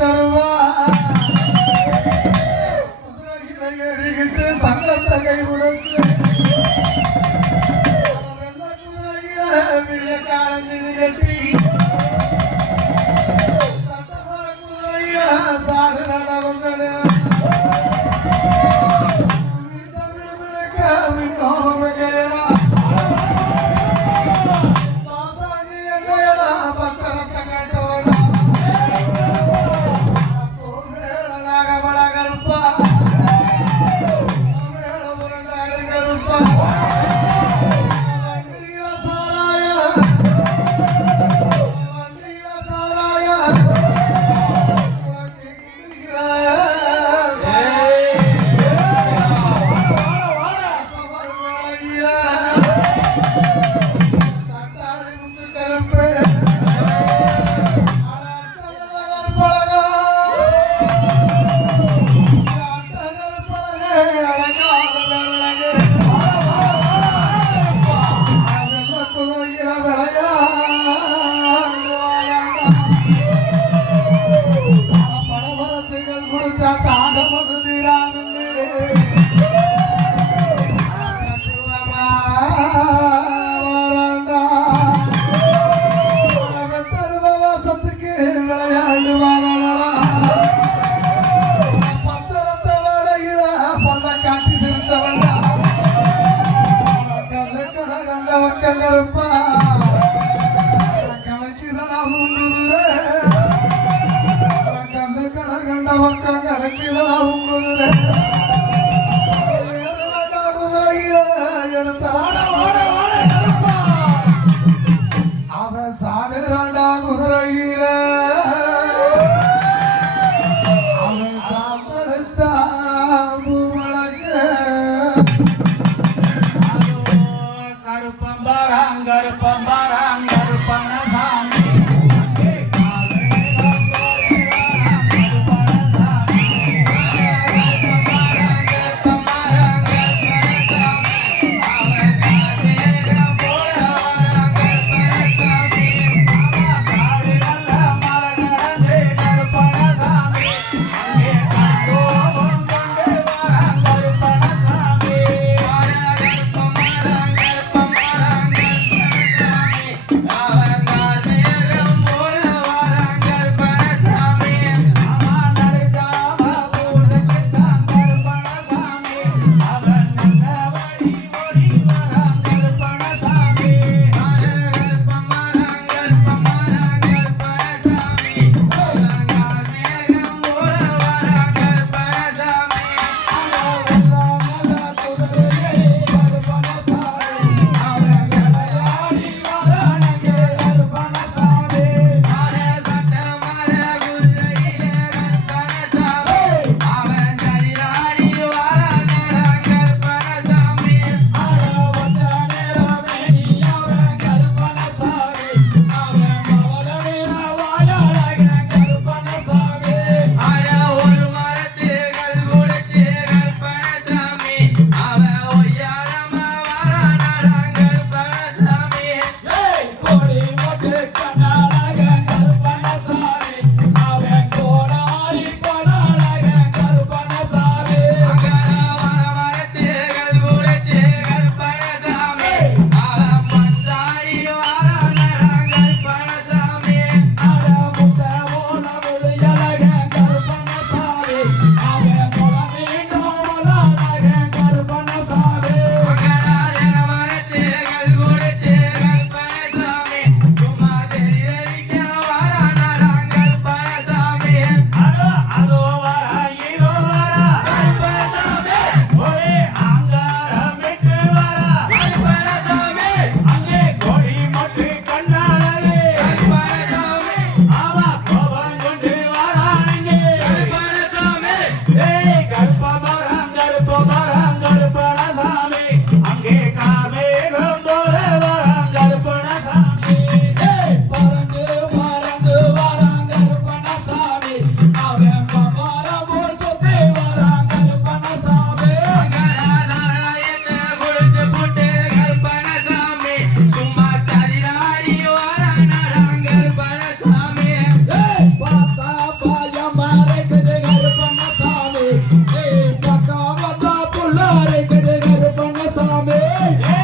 தருவா. குதிரையில ஏறிக்கிட்டு சங்கத்தை கை கொடுத்து வெள்ள குதிரையில விடிய காலஞ்சி கட்டி estava Yeah.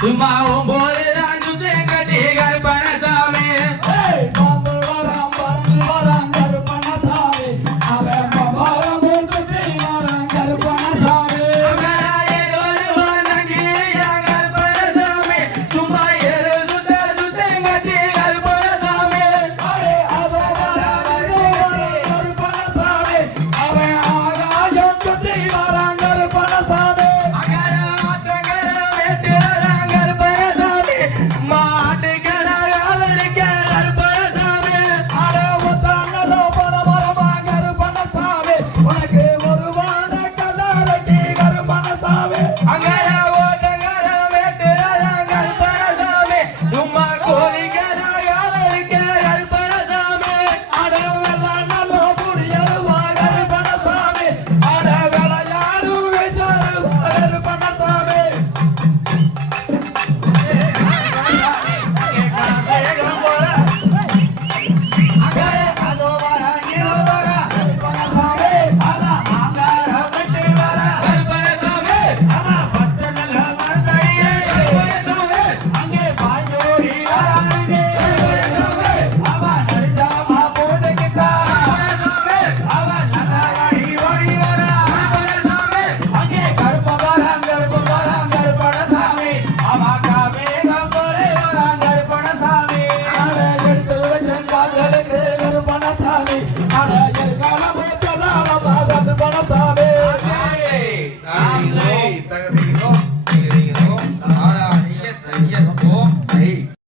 to my own boy.